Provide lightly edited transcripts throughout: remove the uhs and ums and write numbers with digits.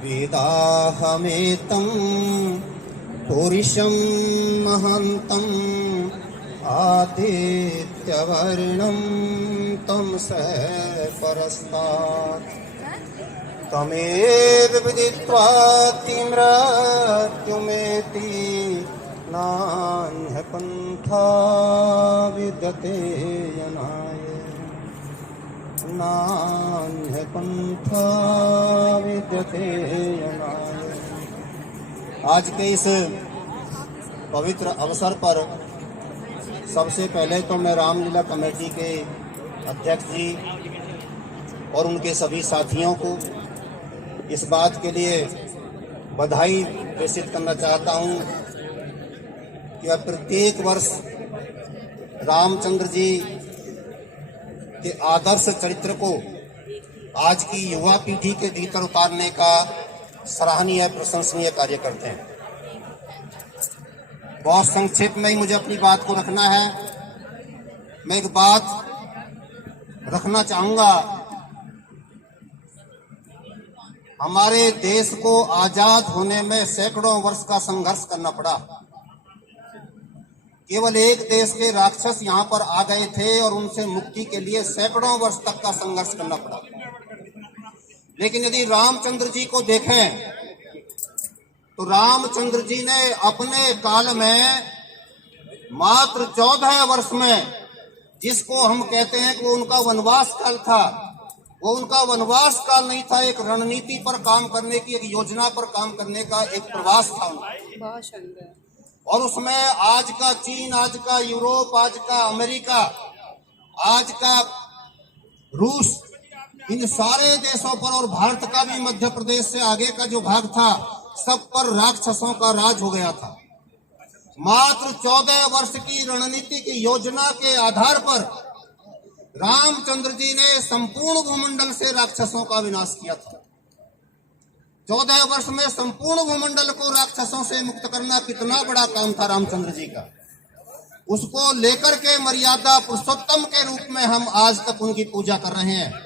वेदाहमेतं पुरुषं महान्तम् आदित्यवर्णं तमसः परस्तात् तमेव विदित्वा मृत्युमेति नान्यपन्था विद्यते यनाय नान्यपन्था विद्यते यनाय। आज के इस पवित्र अवसर पर सबसे पहले तो मैं रामलीला कमेटी के अध्यक्ष जी और उनके सभी साथियों को इस बात के लिए बधाई प्रेषित करना चाहता हूं कि प्रत्येक वर्ष रामचंद्र जी के आदर्श चरित्र को आज की युवा पीढ़ी के भीतर उतारने का सराहनीय प्रशंसनीय कार्य करते हैं। बहुत संक्षेप में ही मुझे अपनी बात को रखना है। मैं एक बात रखना चाहूंगा, हमारे देश को आजाद होने में सैकड़ों वर्ष का संघर्ष करना पड़ा। केवल एक देश के राक्षस यहाँ पर आ गए थे और उनसे मुक्ति के लिए सैकड़ों वर्ष तक का संघर्ष करना पड़ा। लेकिन यदि रामचंद्र जी को देखें तो रामचंद्र जी ने अपने काल में मात्र 14 वर्ष में, जिसको हम कहते हैं कि वो उनका वनवास काल था, वो उनका वनवास काल नहीं था, एक रणनीति पर काम करने की, एक योजना पर काम करने का एक प्रवास था उनका। और उसमें आज का चीन, आज का यूरोप, आज का अमेरिका, आज का रूस, इन सारे देशों पर और भारत का भी मध्य प्रदेश से आगे का जो भाग था, सब पर राक्षसों का राज हो गया था। मात्र 14 वर्ष की रणनीति की योजना के आधार पर रामचंद्र जी ने संपूर्ण भूमंडल से राक्षसों का विनाश किया था। 14 वर्ष में संपूर्ण भूमंडल को राक्षसों से मुक्त करना कितना बड़ा काम था रामचंद्र जी का। उसको लेकर के मर्यादा पुरुषोत्तम के रूप में हम आज तक उनकी पूजा कर रहे हैं।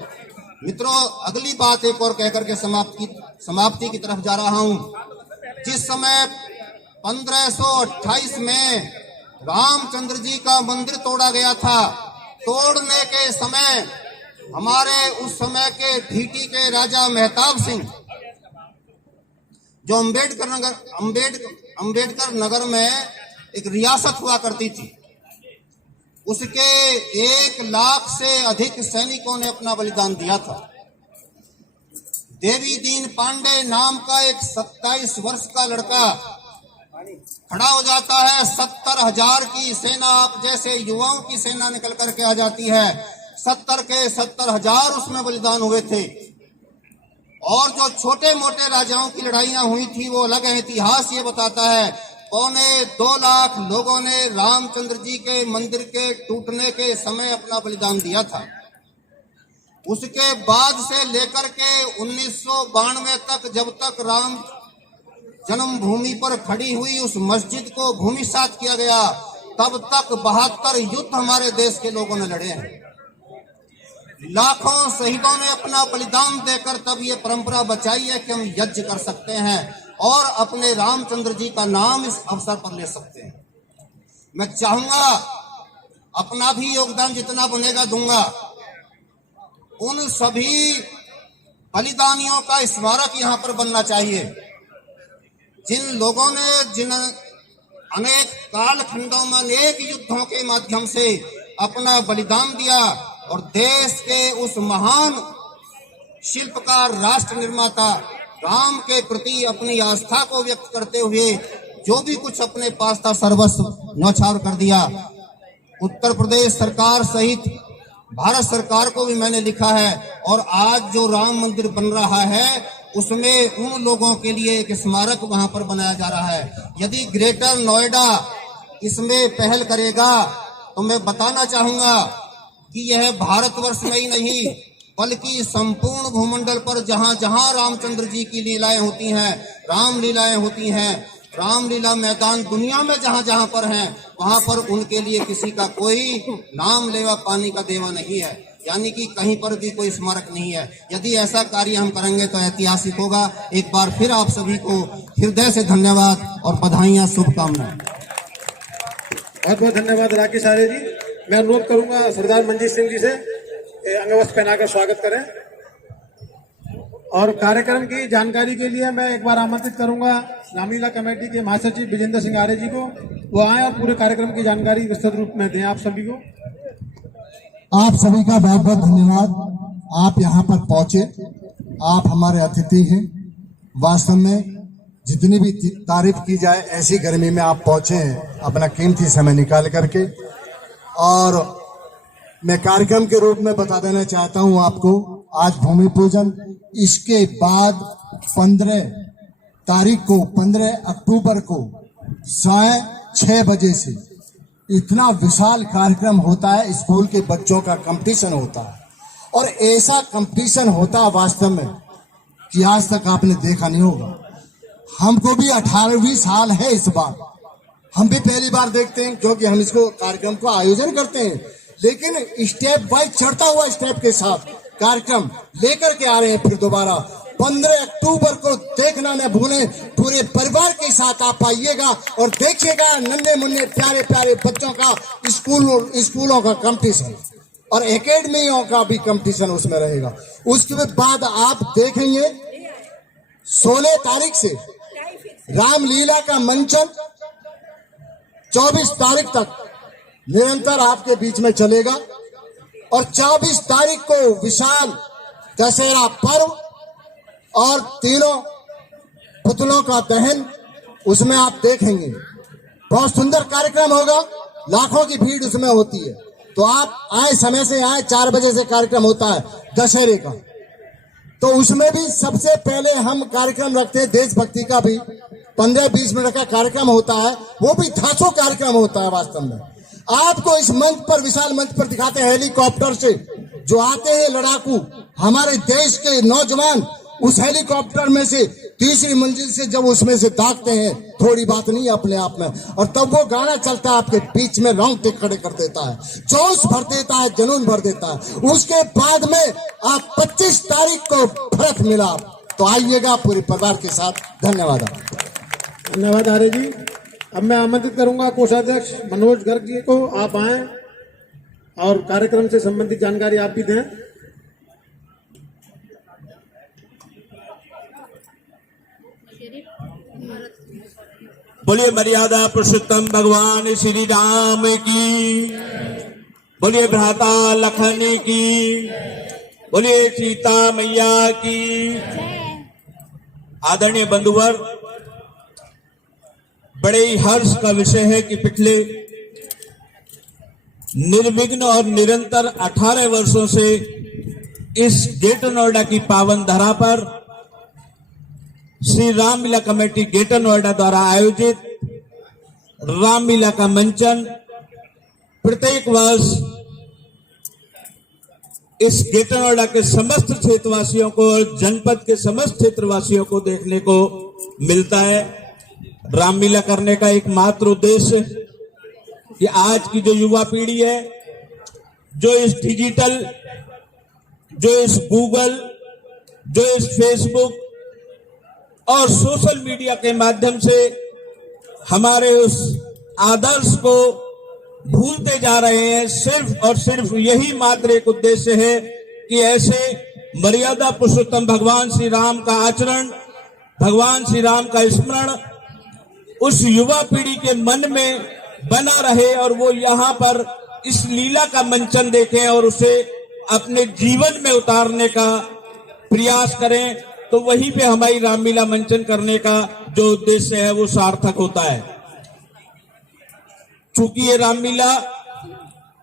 मित्रों, अगली बात एक और कहकर के समाप्ति की तरफ जा रहा हूं। जिस समय 1528 में रामचंद्र जी का मंदिर तोड़ा गया था, तोड़ने के समय हमारे उस समय के ढीटी के राजा मेहताब सिंह, जो अंबेडकर नगर में एक रियासत हुआ करती थी, उसके 1 लाख से अधिक सैनिकों ने अपना बलिदान दिया था। देवी दीन पांडे नाम का एक 27 वर्ष का लड़का खड़ा हो जाता है। 70,000 की सेना, आप जैसे युवाओं की सेना निकल करके आ जाती है। 70,000 उसमें बलिदान हुए थे। और जो छोटे मोटे राजाओं की लड़ाइयां हुई थी वो अलग है। इतिहास ये बताता है 2.25 लाख लोगों ने रामचंद्र जी के मंदिर के टूटने के समय अपना बलिदान दिया था। उसके बाद से लेकर के 1992 तक, जब तक राम जन्मभूमि पर खड़ी हुई उस मस्जिद को भूमिसात किया गया, तब तक 72 युद्ध हमारे देश के लोगों ने लड़े हैं। लाखों शहीदों ने अपना बलिदान देकर तब ये परंपरा बचाई है कि हम यज्ञ कर सकते हैं और अपने रामचंद्र जी का नाम इस अवसर पर ले सकते हैं। मैं चाहूंगा अपना भी योगदान जितना बनेगा दूंगा। उन सभी बलिदानियों का स्मारक यहाँ पर बनना चाहिए, जिन लोगों ने जिन अनेक कालखंडों में अनेक युद्धों के माध्यम से अपना बलिदान दिया और देश के उस महान शिल्पकार, राष्ट्र निर्माता राम के प्रति अपनी आस्था को व्यक्त करते हुए जो भी कुछ अपने पास था सर्वस्व न्यौछावर कर दिया। उत्तर प्रदेश सरकार सहित भारत सरकार को भी मैंने लिखा है और आज जो राम मंदिर बन रहा है उसमें उन लोगों के लिए एक स्मारक वहां पर बनाया जा रहा है। यदि ग्रेटर नोएडा इसमें पहल करेगा तो मैं बताना चाहूंगा कि यह भारतवर्ष में ही नहीं बल्कि संपूर्ण भूमंडल पर जहां जहां रामचंद्र जी की लीलाएं होती हैं, रामलीलाएं होती हैं, रामलीला मैदान दुनिया में जहां जहां पर हैं, वहां पर उनके लिए किसी का कोई नाम लेवा पानी का देवा नहीं है। यानी कि कहीं पर भी कोई स्मारक नहीं है। यदि ऐसा कार्य हम करेंगे तो ऐतिहासिक होगा। एक बार फिर आप सभी को हृदय से धन्यवाद और बधाइयां, शुभकामनाएं। बहुत बहुत धन्यवाद राकेश आर्य जी। मैं अनुरोध करूंगा सरदार मंजीत सिंह जी से अंगवस्त्र पहनाकर स्वागत करें। और कार्यक्रम की जानकारी के लिए मैं एक बार आमंत्रित करूंगा रामलीला कमेटी के महासचिव विजेंद्र सिंह आर्य जी को। वो आए और पूरे कार्यक्रम की जानकारी विस्तृत रूप में दें आप सभी को। आप सभी का बहुत बहुत धन्यवाद। आप यहाँ पर पहुंचे, आप हमारे अतिथि हैं। वास्तव में जितनी भी तारीफ की जाए, ऐसी गर्मी में आप पहुंचे हैं अपना कीमती समय निकाल करके। और मैं कार्यक्रम के रूप में बता देना चाहता हूं आपको, आज भूमि पूजन, इसके बाद 15 तारीख को 15 अक्टूबर को 6:30 बजे से इतना विशाल कार्यक्रम होता है। स्कूल के बच्चों का कंपटीशन होता है और ऐसा कंपटीशन होता है वास्तव में कि आज तक आपने देखा नहीं होगा। हमको भी 18वीं साल है इस बार, हम भी पहली बार देखते हैं क्योंकि हम इसको कार्यक्रम को आयोजन करते हैं। लेकिन स्टेप बाय चढ़ता हुआ स्टेप के साथ कार्यक्रम लेकर के आ रहे हैं। फिर दोबारा 15 अक्टूबर को देखना न भूलें, पूरे परिवार के साथ आप आइएगा और देखिएगा नन्हे मुन्ने प्यारे प्यारे बच्चों का स्कूलों का कंपटीशन और एकेडमियों का भी कंपटीशन उसमें रहेगा। उसके बाद आप देखेंगे 16 तारीख से रामलीला का मंचन 24 तारीख तक निरंतर आपके बीच में चलेगा और 24 तारीख को विशाल दशहरा पर्व और तीनों पुतलों का दहन उसमें आप देखेंगे। बहुत सुंदर कार्यक्रम होगा, लाखों की भीड़ उसमें होती है। तो आप आए, समय से आए। 4 बजे से कार्यक्रम होता है दशहरे का। तो उसमें भी सबसे पहले हम कार्यक्रम रखते हैं देशभक्ति का भी 15-20 मिनट का कार्यक्रम होता है। वो भी धांसू कार्यक्रम होता है। वास्तव में आपको इस मंच पर, विशाल मंच पर दिखाते हैं हेलीकॉप्टर से जो आते हैं लड़ाकू हमारे देश के नौजवान। उस हेलीकॉप्टर में से तीसरी मंजिल से जब उसमें से दागते हैं, थोड़ी बात नहीं है अपने आप में। और तब वो गाना चलता है आपके बीच में, रोंगटे खड़े कर देता है, जोश भर देता है, जुनून भर देता है। उसके बाद में आप 25 तारीख को भरत मिलाप, तो आइएगा पूरे परिवार के साथ। धन्यवाद। धन्यवाद आर्य जी। अब मैं आमंत्रित करूंगा कोषाध्यक्ष मनोज गर्ग जी को, आप आए और कार्यक्रम से संबंधित जानकारी आप भी दें। बोलिए मर्यादा पुरुषोत्तम भगवान श्री राम की, बोलिए भ्राता लखन की, बोलिए सीता मैया की। आदरणीय बंधुवर, बड़े ही हर्ष का विषय है कि पिछले निर्विघ्न और निरंतर 18 वर्षों से इस ग्रेटर नोएडा की पावन धरा पर श्री रामलीला कमेटी ग्रेटर नोएडा द्वारा आयोजित रामलीला का मंचन प्रत्येक वर्ष इस ग्रेटर नोएडा के समस्त क्षेत्रवासियों को और जनपद के समस्त क्षेत्रवासियों को देखने को मिलता है। रामलीला करने का एकमात्र उद्देश्य कि आज की जो युवा पीढ़ी है, जो इस डिजिटल, जो इस गूगल, जो इस फेसबुक और सोशल मीडिया के माध्यम से हमारे उस आदर्श को भूलते जा रहे हैं, सिर्फ और सिर्फ यही मात्र एक उद्देश्य है कि ऐसे मर्यादा पुरुषोत्तम भगवान श्री राम का आचरण, भगवान श्री राम का स्मरण उस युवा पीढ़ी के मन में बना रहे और वो यहाँ पर इस लीला का मंचन देखें और उसे अपने जीवन में उतारने का प्रयास करें। तो वहीं पे हमारी रामलीला मंचन करने का जो उद्देश्य है वो सार्थक होता है। चूंकि ये रामलीला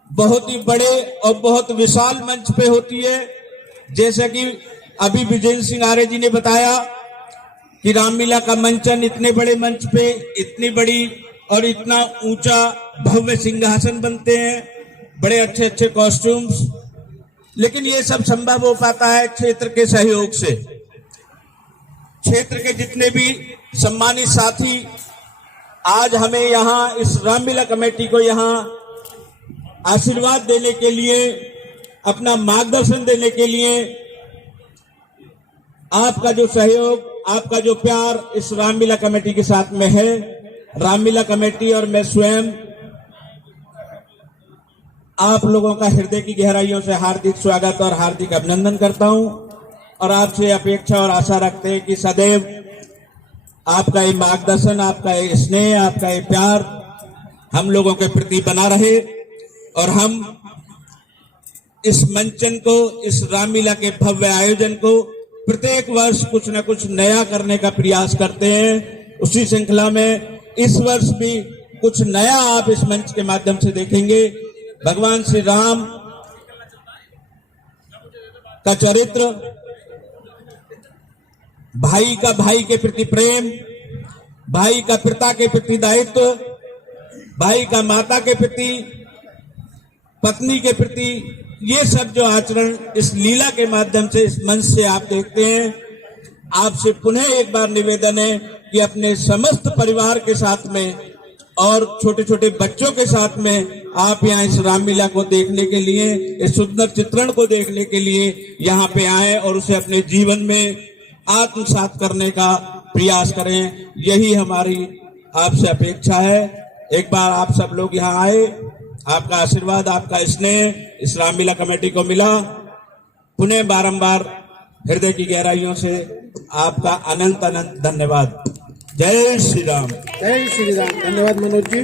बहुत ही बड़े और बहुत विशाल मंच पे होती है, जैसा कि अभी विजेंद्र सिंह आर्य जी ने बताया कि रामलीला का मंचन इतने बड़े मंच पे इतनी बड़ी और इतना ऊंचा भव्य सिंहासन बनते हैं, बड़े अच्छे अच्छे कॉस्ट्यूम्स, लेकिन ये सब संभव हो पाता है क्षेत्र के सहयोग से। क्षेत्र के जितने भी सम्मानित साथी आज हमें यहाँ इस रामलीला कमेटी को यहाँ आशीर्वाद देने के लिए अपना मार्गदर्शन देने के लिए आपका जो सहयोग, आपका जो प्यार इस रामलीला कमेटी के साथ में है। रामलीला कमेटी और मैं स्वयं आप लोगों का हृदय की गहराइयों से हार्दिक स्वागत और हार्दिक अभिनंदन करता हूं और आपसे अपेक्षा और आशा रखते हैं कि सदैव आपका ये मार्गदर्शन, आपका ये स्नेह, आपका ये प्यार हम लोगों के प्रति बना रहे और हम इस मंचन को, इस रामलीला के भव्य आयोजन को प्रत्येक वर्ष कुछ न कुछ नया करने का प्रयास करते हैं। उसी श्रृंखला में इस वर्ष भी कुछ नया आप इस मंच के माध्यम से देखेंगे। भगवान श्री राम का चरित्र, भाई का भाई के प्रति प्रेम, भाई का पिता के प्रति दायित्व, भाई का माता के प्रति, पत्नी के प्रति, ये सब जो आचरण इस लीला के माध्यम से इस मंच से आप देखते हैं। आपसे पुनः एक बार निवेदन है कि अपने समस्त परिवार के साथ में और छोटे छोटे बच्चों के साथ में आप यहाँ इस रामलीला को देखने के लिए, इस सुंदर चित्रण को देखने के लिए यहाँ पे आए और उसे अपने जीवन में आत्मसात करने का प्रयास करें। यही हमारी आपसे अपेक्षा है। एक बार आप सब लोग यहाँ आए, आपका आशीर्वाद, आपका स्नेह इस रामलीला कमेटी को मिला। पुनः बारंबार हृदय की गहराइयों से आपका अनंत अनंत धन्यवाद। जय श्री राम। जय श्री राम। धन्यवाद मनोज जी।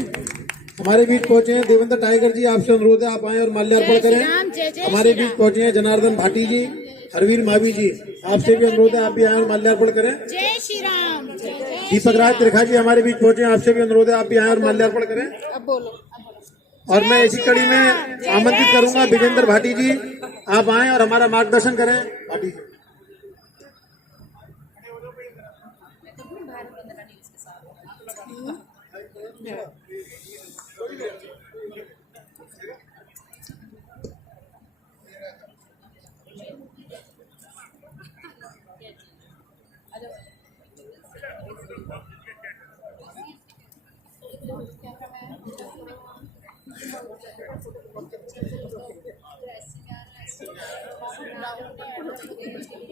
हमारे बीच पहुंचे हैं देवेंद्र टाइगर जी, आपसे अनुरोध है आप आए और माल्यार्पण करें। हमारे बीच पहुंचे हैं जनार्दन भाटी जी, हरवीर मावी जी, आपसे भी अनुरोध है आप भी आए और माल्यार्पण करें। जय श्री राम। दीपक राज त्रिखा जी हमारे बीच पहुंचे हैं, आपसे भी अनुरोध है आप भी आए और माल्यार्पण करें। अब बोलो। और मैं इसी कड़ी में आमंत्रित करूंगा विजेंद्र भाटी जी, आप आए और हमारा मार्गदर्शन करें। भाटी जी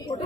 फोटो